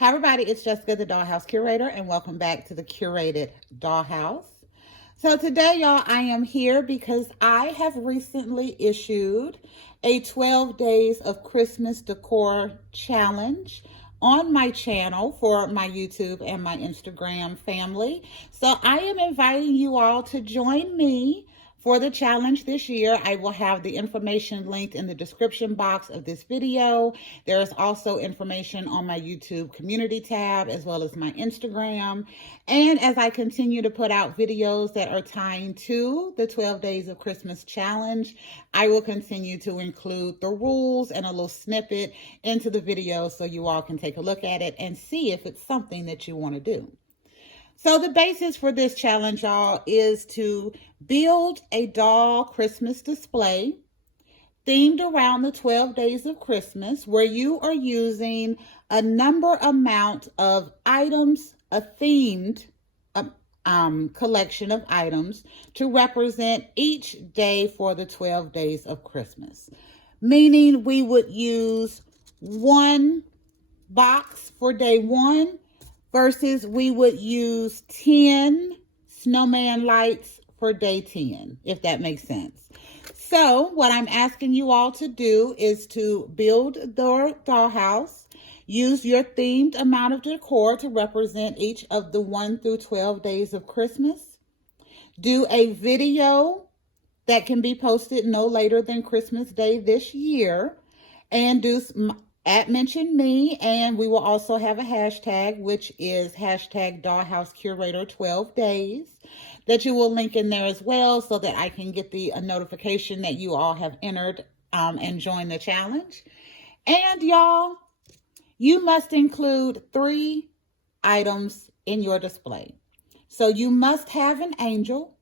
Hi everybody, it's Jessica, the Dollhouse Curator, and welcome back to the Curated Dollhouse. So today, y'all, I am here because I have recently issued a 12 Days of Christmas Decor Challenge on my channel for my YouTube and my Instagram family. So I am inviting you all to join me for the challenge this year. I will have the information linked in the description box of this video. There is also information on my YouTube community tab as well as my Instagram. And as I continue to put out videos that are tying to the 12 Days of Christmas Challenge, I will continue to include the rules and a little snippet into the video so you all can take a look at it and see if it's something that you want to do. So the basis for this challenge, y'all, is to build a doll Christmas display themed around the 12 days of Christmas, where you are using a number amount of items, a themed collection of items to represent each day for the 12 days of Christmas. Meaning we would use one box for day one, versus we would use 10 snowman lights for day 10, if that makes sense. So what I'm asking you all to do is to build the dollhouse, use your themed amount of decor to represent each of the 1 through 12 days of Christmas. Do a video that can be posted no later than Christmas Day this year, and do mention me, and we will also have a hashtag, which is hashtag Dollhouse Curator 12 Days, that you will link in there as well so that I can get the notification that you all have entered and joined the challenge. And y'all, you must include 3 items in your display. So you must have an angel,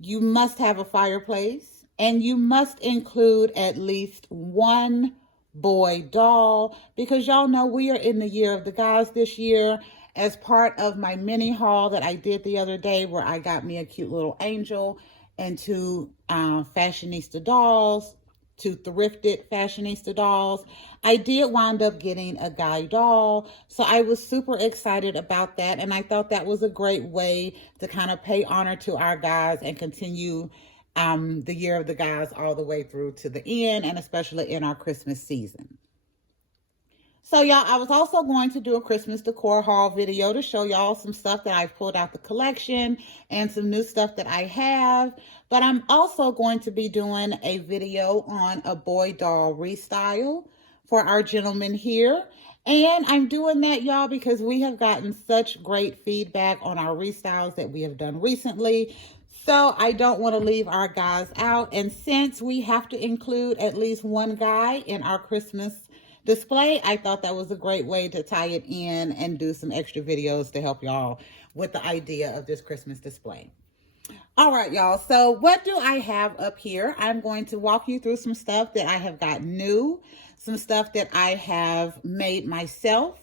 you must have a fireplace, and you must include at least one boy doll, because y'all know we are in the year of the guys this year. As part of my mini haul that I did the other day, where I got me a cute little angel and 2 fashionista dolls, 2 thrifted fashionista dolls, I did wind up getting a guy doll. So I was super excited about that, and I thought that was a great way to kind of pay honor to our guys and continue the year of the guys all the way through to the end, and especially in our Christmas season. So y'all, I was also going to do a Christmas decor haul video to show y'all some stuff that I've pulled out the collection and some new stuff that I have. But I'm also going to be doing a video on a boy doll restyle for our gentleman here. And I'm doing that, y'all, because we have gotten such great feedback on our restyles that we have done recently. So I don't want to leave our guys out. And since we have to include at least one guy in our Christmas display, I thought that was a great way to tie it in and do some extra videos to help y'all with the idea of this Christmas display. All right, y'all. So what do I have up here? I'm going to walk you through some stuff that I have got new, some stuff that I have made myself,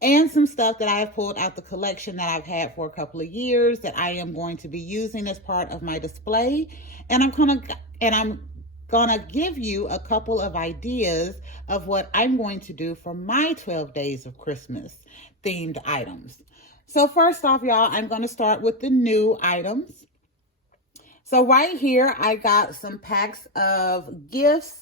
and some stuff that I have pulled out the collection that I've had for a couple of years that I am going to be using as part of my display. And I'm gonna give you a couple of ideas of what I'm going to do for my 12 Days of Christmas themed items. So first off, y'all, I'm going to start with the new items. So right here, I got some packs of gifts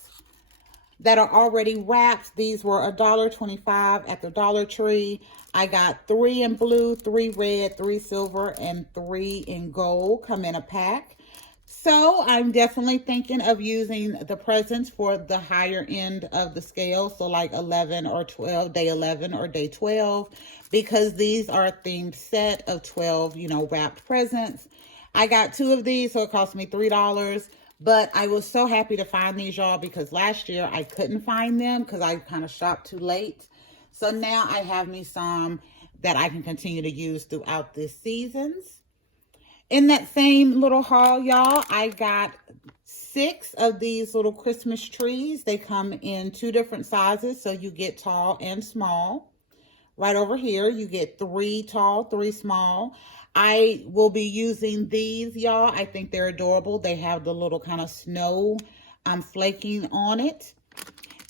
that are already wrapped. These were $1.25 at the Dollar Tree. I got 3 in blue, 3 red, 3 silver, and 3 in gold come in a pack. So I'm definitely thinking of using the presents for the higher end of the scale. So like 11 or 12, day 11 or day 12, because these are a themed set of 12, wrapped presents. I got 2 of these, so it cost me $3. But I was so happy to find these, y'all, because last year I couldn't find them because I kind of shopped too late. So now I have me some that I can continue to use throughout this seasons. In that same little haul, y'all, I got 6 of these little Christmas trees. They come in 2 different sizes, so you get tall and small. Right over here, you get 3 tall, 3 small. I will be using these, y'all. I think they're adorable. They have the little kind of snow flaking on it.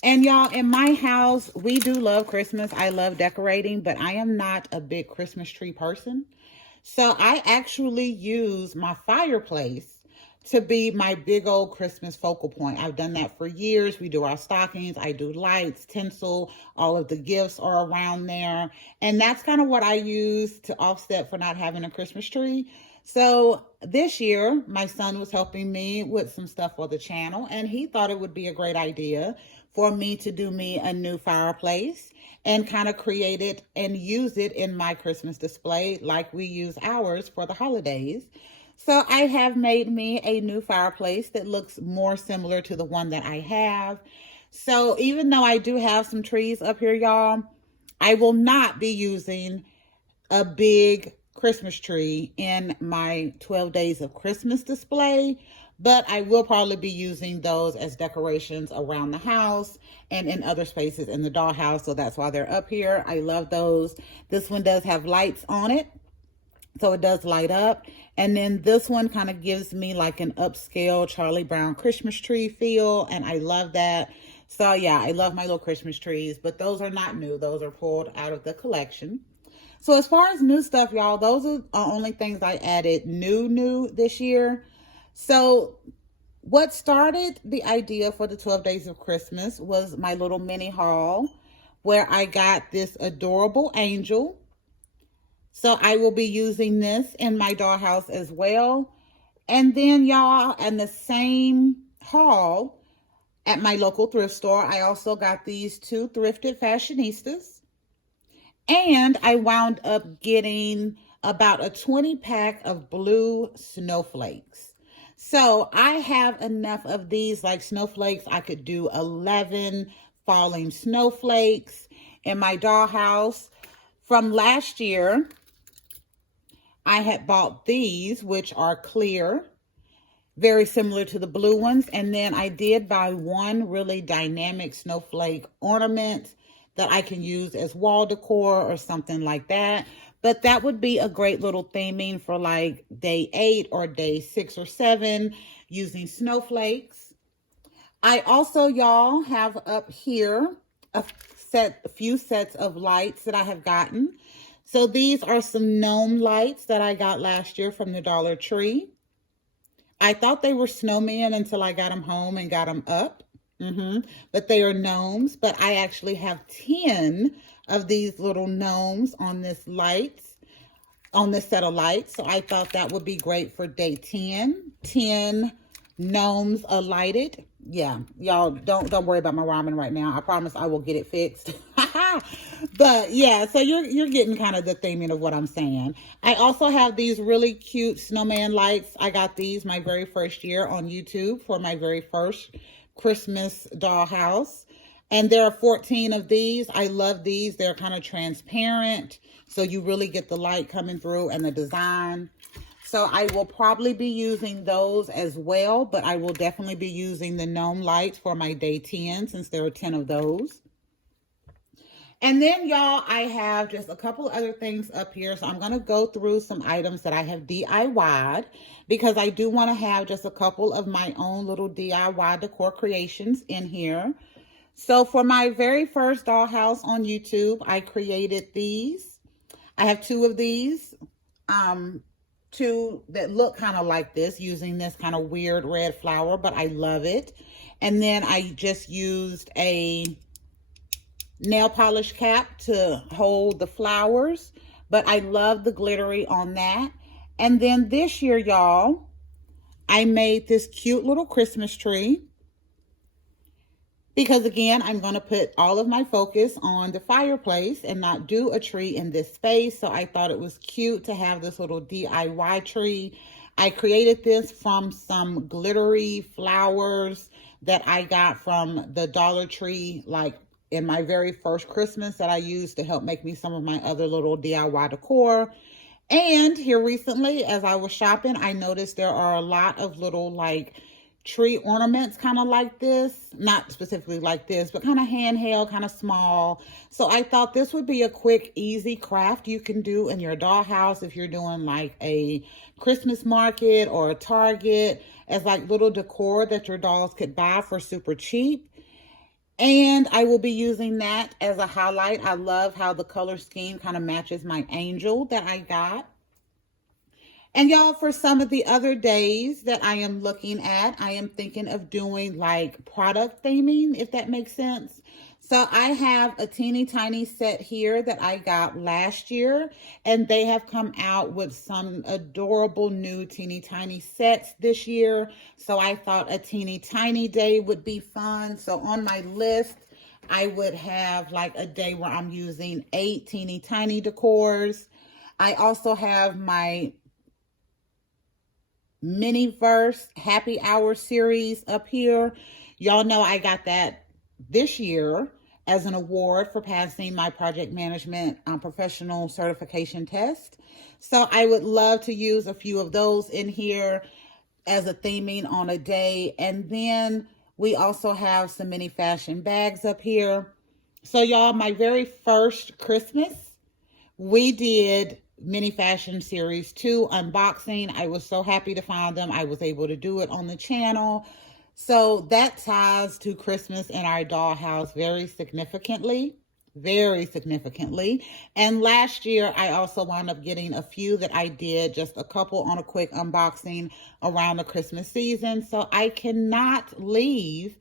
And y'all, in my house, we do love Christmas. I love decorating, but I am not a big Christmas tree person. So I actually use my fireplace to be my big old Christmas focal point. I've done that for years. We do our stockings, I do lights, tinsel, all of the gifts are around there. And that's kind of what I use to offset for not having a Christmas tree. So this year, my son was helping me with some stuff for the channel, and he thought it would be a great idea for me to do me a new fireplace and kind of create it and use it in my Christmas display like we use ours for the holidays. So I have made me a new fireplace that looks more similar to the one that I have. So even though I do have some trees up here, y'all, I will not be using a big Christmas tree in my 12 days of Christmas display, but I will probably be using those as decorations around the house and in other spaces in the dollhouse. So that's why they're up here. I love those. This one does have lights on it, so it does light up. And then this one kind of gives me like an upscale Charlie Brown Christmas tree feel, and I love that. So yeah, I love my little Christmas trees, but those are not new. Those are pulled out of the collection. So as far as new stuff, y'all, those are only things I added new this year. So what started the idea for the 12 days of Christmas was my little mini haul where I got this adorable angel. So I will be using this in my dollhouse as well. And then y'all, in the same haul at my local thrift store, I also got these two thrifted fashionistas. And I wound up getting about a 20 pack of blue snowflakes. So I have enough of these like snowflakes. I could do 11 falling snowflakes in my dollhouse. From last year, I had bought these, which are clear, very similar to the blue ones. And then I did buy one really dynamic snowflake ornament that I can use as wall decor or something like that. But that would be a great little theming for like day 8 or day 6 or 7 using snowflakes. I also, y'all, have up here a few sets of lights that I have gotten. So these are some gnome lights that I got last year from the Dollar Tree. I thought they were snowmen until I got them home and got them up. But they are gnomes, but I actually have 10 of these little gnomes on this set of lights. So I thought that would be great for day 10. 10 gnomes alighted. Yeah, y'all don't worry about my ramen right now. I promise I will get it fixed. But yeah, so you're getting kind of the theming of what I'm saying. I also have these really cute snowman lights. I got these my very first year on YouTube for my very first Christmas dollhouse, and there are 14 of these. I love these. They're kind of transparent, so you really get the light coming through and the design. So I will probably be using those as well, but I will definitely be using the gnome lights for my day 10 since there are 10 of those. And then, y'all, I have just a couple other things up here. So I'm going to go through some items that I have DIY'd because I do want to have just a couple of my own little DIY decor creations in here. So for my very first dollhouse on YouTube, I created these. I have 2 of these, 2 that look kind of like this, using this kind of weird red flower, but I love it. And then I just used a nail polish cap to hold the flowers, but I love the glittery on that. And then this year, y'all, I made this cute little Christmas tree because, again, I'm going to put all of my focus on the fireplace and not do a tree in this space. So I thought it was cute to have this little DIY tree. I created this from some glittery flowers that I got from the Dollar Tree, like in my very first Christmas, that I used to help make me some of my other little DIY decor. And here recently, as I was shopping, I noticed there are a lot of little like tree ornaments kind of like this, not specifically like this, but kind of handheld, kind of small. So I thought this would be a quick, easy craft you can do in your dollhouse if you're doing like a Christmas market or a Target, as like little decor that your dolls could buy for super cheap. And I will be using that as a highlight. I love how the color scheme kind of matches my angel that I got. And y'all, for some of the other days that I am looking at, I am thinking of doing like product theming, if that makes sense. So I have a teeny tiny set here that I got last year, and they have come out with some adorable new teeny tiny sets this year. So I thought a teeny tiny day would be fun. So on my list, I would have like a day where I'm using 8 teeny tiny decors. I also have my Miniverse Happy Hour series up here. Y'all know I got that this year as an award for passing my project management professional certification test. So I would love to use a few of those in here as a theming on a day. And then we also have some mini fashion bags up here. So y'all, my very first Christmas, we did mini fashion series 2 unboxing. I was so happy to find them. I was able to do it on the channel. So that ties to Christmas in our dollhouse very significantly. Very significantly. And last year, I also wound up getting a few that I did, just a couple on a quick unboxing around the Christmas season. So I cannot leave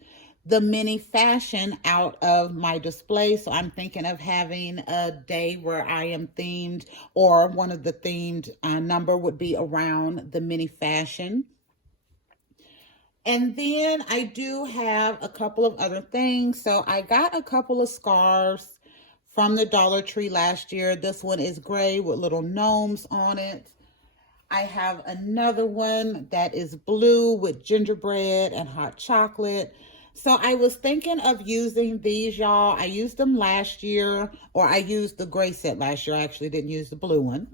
the mini fashion out of my display. So I'm thinking of having a day where I am themed, or one of the themed number would be around the mini fashion. And then I do have a couple of other things. So I got a couple of scarves from the Dollar Tree last year. This one is gray with little gnomes on it. I have another one that is blue with gingerbread and hot chocolate. So I was thinking of using these, y'all. I used them last year, or I used the gray set last year. I actually didn't use the blue one.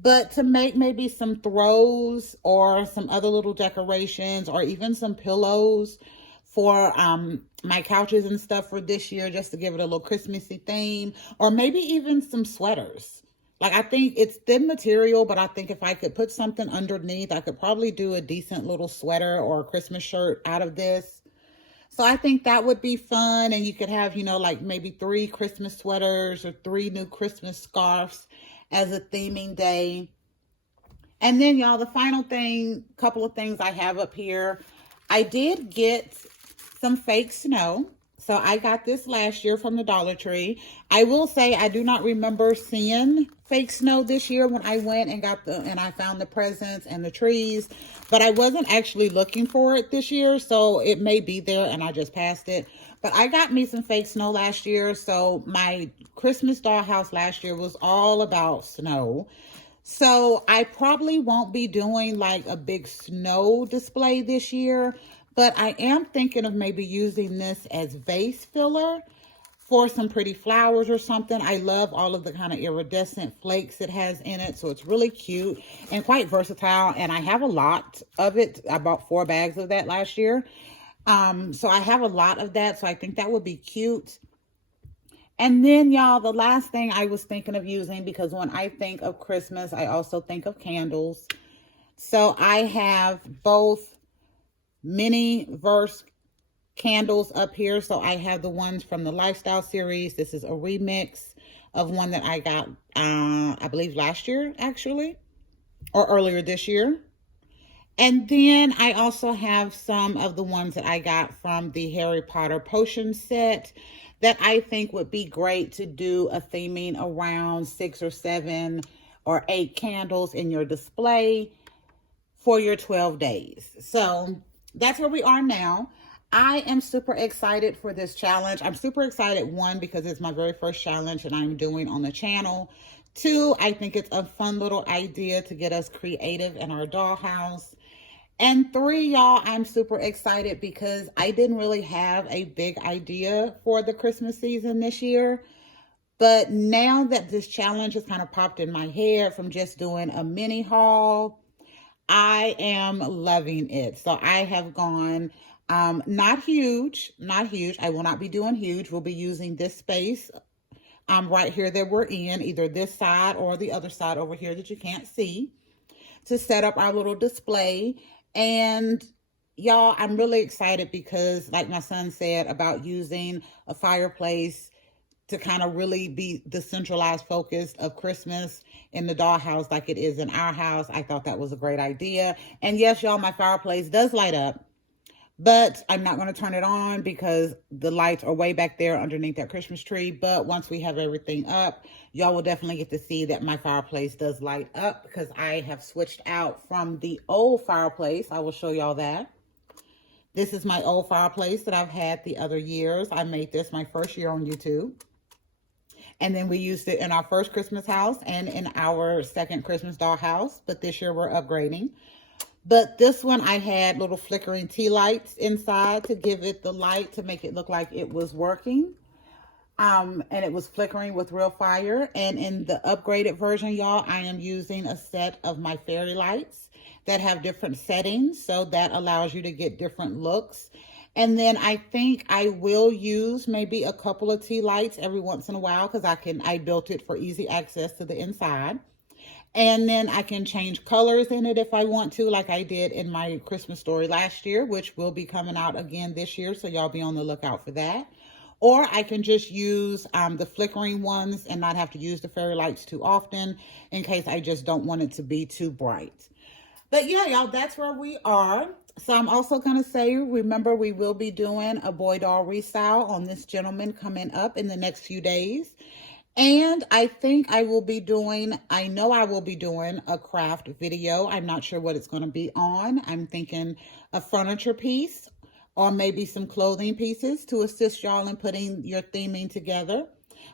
But to make maybe some throws or some other little decorations, or even some pillows for my couches and stuff for this year, just to give it a little Christmassy theme, or maybe even some sweaters. Like, I think it's thin material, but I think if I could put something underneath, I could probably do a decent little sweater or a Christmas shirt out of this. So I think that would be fun. And you could have, you know, like maybe 3 Christmas sweaters or 3 new Christmas scarves as a theming day. And then, y'all, the final thing, couple of things I have up here. I did get some fake snow. So I got this last year from the Dollar Tree. I will say I do not remember seeing fake snow this year when I went and I found the presents and the trees, but I wasn't actually looking for it this year. So it may be there and I just passed it. But I got me some fake snow last year. So my Christmas dollhouse last year was all about snow. So I probably won't be doing like a big snow display this year, but I am thinking of maybe using this as vase filler for some pretty flowers or something. I love all of the kind of iridescent flakes it has in it. So it's really cute and quite versatile. And I have a lot of it. I bought 4 bags of that last year. So I have a lot of that. So I think that would be cute. And then, y'all, the last thing I was thinking of using, because when I think of Christmas, I also think of candles. So I have both Miniverse candles up here. So I have the ones from the Lifestyle series. This is a remix of one that I got, I believe last year, actually, or earlier this year. And then I also have some of the ones that I got from the Harry Potter potion set that I think would be great to do a theming around 6 or 7 or 8 candles in your display for your 12 days. So that's where we are now. I am super excited for this challenge. I'm super excited, 1, because it's my very first challenge and I'm doing on the channel. 2, I think it's a fun little idea to get us creative in our dollhouse. And 3, y'all, I'm super excited because I didn't really have a big idea for the Christmas season this year. But now that this challenge has kind of popped in my head from just doing a mini haul, I am loving it. So I have gone, not huge. I will not be doing huge. We'll be using this space right here that we're in, either this side or the other side over here that you can't see, to set up our little display. And y'all, I'm really excited because, like my son said, about using a fireplace to kind of really be the centralized focus of Christmas in the dollhouse like it is in our house. I thought that was a great idea. And yes, y'all, my fireplace does light up, but I'm not going to turn it on because the lights are way back there underneath that Christmas tree. But once we have everything up, y'all will definitely get to see that my fireplace does light up because I have switched out from the old fireplace. I will show y'all that. This is my old fireplace that I've had the other years. I made this my first year on YouTube. And then we used it in our first Christmas house and in our second Christmas dollhouse. But this year we're upgrading. But this one I had little flickering tea lights inside to give it the light to make it look like it was working. And it was flickering with real fire. And in the upgraded version, y'all, I am using a set of my fairy lights that have different settings. So that allows you to get different looks. And then I think I will use maybe a couple of tea lights every once in a while because I built it for easy access to the inside. And then I can change colors in it if I want to, like I did in my Christmas story last year, which will be coming out again this year. So y'all be on the lookout for that. Or I can just use the flickering ones and not have to use the fairy lights too often in case I just don't want it to be too bright. But yeah, y'all, that's where we are. So I'm also going to say, remember, we will be doing a boy doll restyle on this gentleman coming up in the next few days. And I think I will be doing a craft video. I'm not sure what it's going to be on. I'm thinking a furniture piece or maybe some clothing pieces to assist y'all in putting your theming together.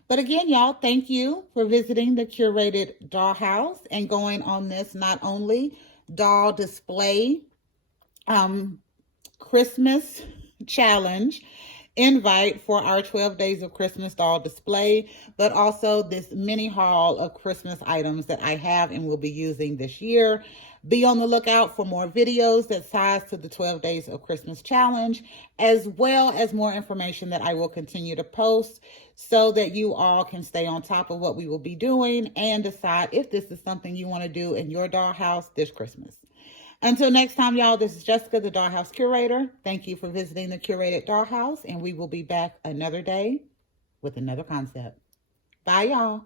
But again, y'all, thank you for visiting the Curated Dollhouse and going on this not only doll display Christmas challenge invite for our 12 days of Christmas doll display, but also this mini haul of Christmas items that I have and will be using this year. Be on the lookout for more videos that ties to the 12 days of Christmas challenge, as well as more information that I will continue to post so that you all can stay on top of what we will be doing and decide if this is something you want to do in your dollhouse this Christmas. Until next time, y'all, this is Jessica, the Dollhouse Curator. Thank you for visiting the Curated Dollhouse, and we will be back another day with another concept. Bye, y'all.